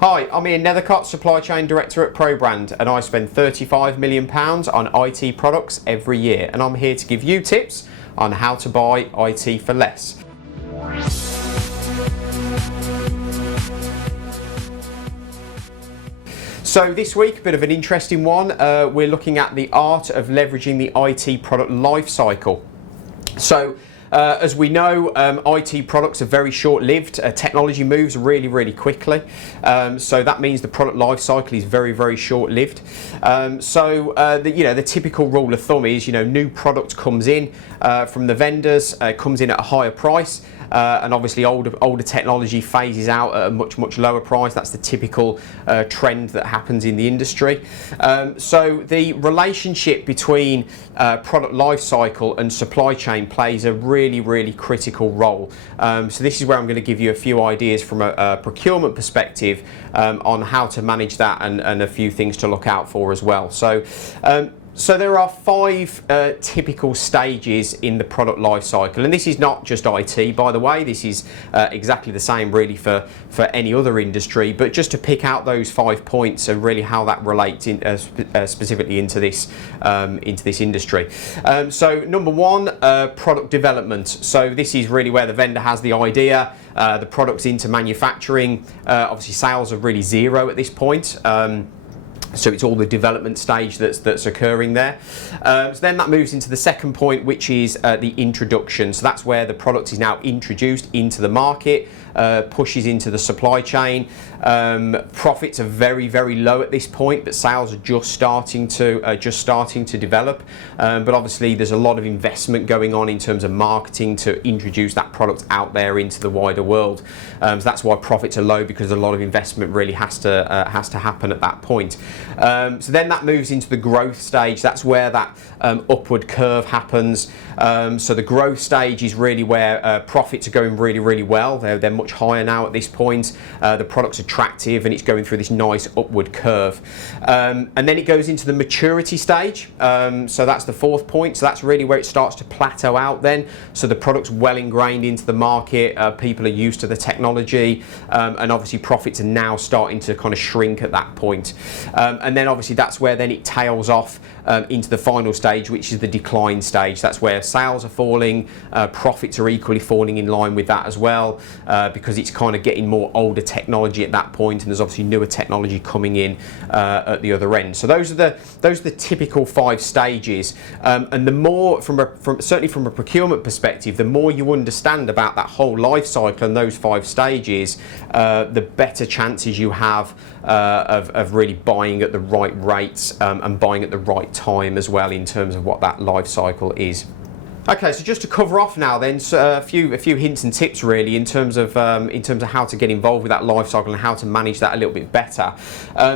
Hi, I'm Ian Nethercott, Supply Chain Director at ProBrand, and I spend £35 million on IT products every year, and I'm here to give you tips on how to buy IT for less. So this week, a bit of an interesting one. We're looking at the art of leveraging the IT product lifecycle. So as we know, IT products are very short-lived. Technology moves really quickly. So that means the product life cycle is very short-lived. The typical rule of thumb is, new product comes in from the vendors, comes in at a higher price. And obviously older technology phases out at a much lower price. That's the typical trend that happens in the industry. So the relationship between product life cycle and supply chain plays a really critical role. So this is where I'm going to give you a few ideas from a procurement perspective on how to manage that and a few things to look out for as well. So there are 5 typical stages in the product life cycle, and this is not just IT, by the way. This is exactly the same really for any other industry, but just to pick out those 5 points and really how that relates specifically into this industry. So number 1, product development. So this is really where the vendor has the idea, the product's into manufacturing. Obviously sales are really zero at this point. So it's all the development stage that's occurring there. So then that moves into the second point, which is the introduction. So that's where the product is now introduced into the market, pushes into the supply chain. Profits are very low at this point, but sales are just starting to develop. But obviously there's a lot of investment going on in terms of marketing to introduce that product out there into the wider world. So that's why profits are low, because a lot of investment really has to happen at that point. So then that moves into the growth stage. That's where that upward curve happens. So the growth stage is really where profits are going really well. They're much higher now at this point. The product's attractive and it's going through this nice upward curve. And then it goes into the maturity stage. So that's the 4th point. So that's really where it starts to plateau out then. So the product's well ingrained into the market. People are used to the technology, and obviously profits are now starting to kind of shrink at that point. And then obviously that's where then it tails off into the final stage, which is the decline stage. That's where sales are falling, profits are equally falling in line with that as well, because it's kind of getting more older technology at that point, and there's obviously newer technology coming in at the other end. So those are the typical 5 stages. And the more certainly from a procurement perspective, the more you understand about that whole life cycle and those 5 stages, the better chances you have of really buying at the right rates and buying at the right time as well, in terms of what that life cycle is. Okay, so just to cover off now then, so a few hints and tips really in terms of how to get involved with that life cycle and how to manage that a little bit better.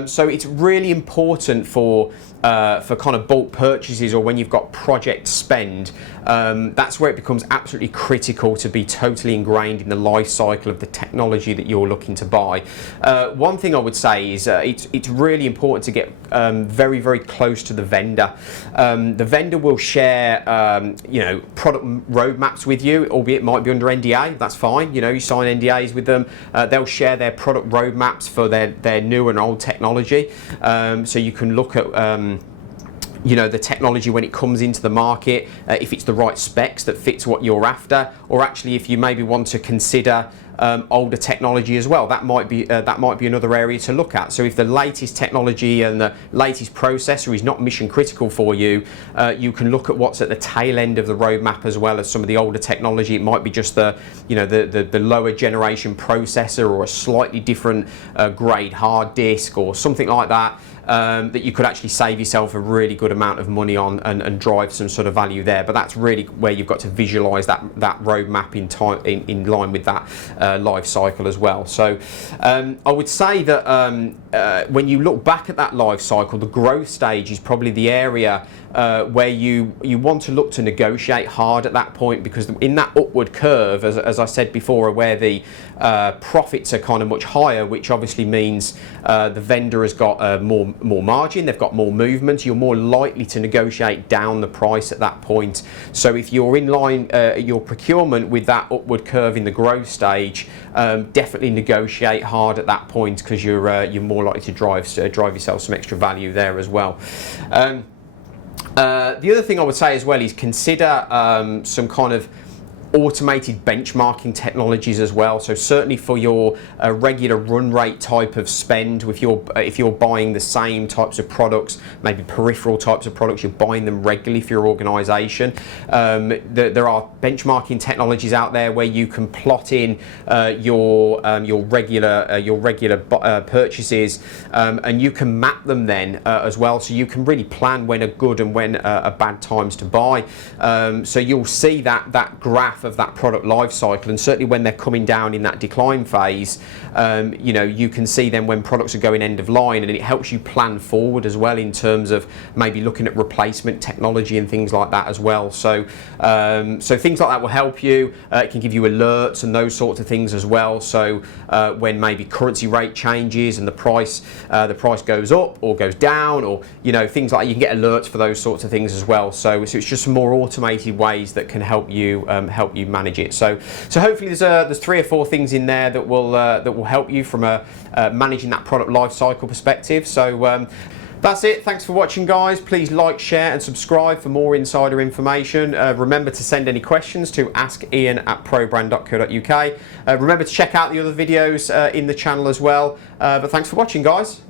So it's really important for kind of bulk purchases, or when you've got project spend. That's where it becomes absolutely critical to be totally ingrained in the life cycle of the technology that you're looking to buy. One thing I would say is it's really important to get very close to the vendor. The vendor will share product roadmaps with you, albeit it might be under NDA. That's fine. You sign NDAs with them. They'll share their product roadmaps for their new and old technology. So you can look at the technology when it comes into the market, if it's the right specs that fits what you're after, or actually if you maybe want to consider older technology as well. That might be another area to look at. So if the latest technology and the latest processor is not mission critical for you, you can look at what's at the tail end of the roadmap as well as some of the older technology. It might be just the lower generation processor, or a slightly different grade hard disk, or something like that. That you could actually save yourself a really good amount of money on and drive some sort of value there. But that's really where you've got to visualize that roadmap in line with that life cycle as well. So I would say that when you look back at that life cycle, the growth stage is probably the area where you want to look to negotiate hard at that point, because in that upward curve, as I said before, where the profits are kind of much higher, which obviously means the vendor has got more margin, they've got more movement, you're more likely to negotiate down the price at that point. So if you're in line your procurement with that upward curve in the growth stage, definitely negotiate hard at that point, because you're more likely to drive yourself some extra value there as well. The other thing I would say as well is consider some kind of automated benchmarking technologies as well. So certainly for your regular run rate type of spend, if you're buying the same types of products, maybe peripheral types of products, you're buying them regularly for your organization, there are benchmarking technologies out there where you can plot in your regular purchases, and you can map them then as well, so you can really plan when are good and when are bad times to buy. So you'll see that graph of that product life cycle, and certainly when they're coming down in that decline phase, you can see then when products are going end of line, and it helps you plan forward as well in terms of maybe looking at replacement technology and things like that as well. So things like that will help you. It can give you alerts and those sorts of things as well. So when maybe currency rate changes and the price goes up or goes down, or things like that, you can get alerts for those sorts of things as well. So it's just some more automated ways that can help you manage it. So hopefully there's 3 or 4 things in there that will help you from managing that product life cycle perspective. So that's it. Thanks for watching, guys. Please like, share and subscribe for more insider information. Remember to send any questions to askian@probrand.co.uk. Remember to check out the other videos in the channel as well. But thanks for watching, guys.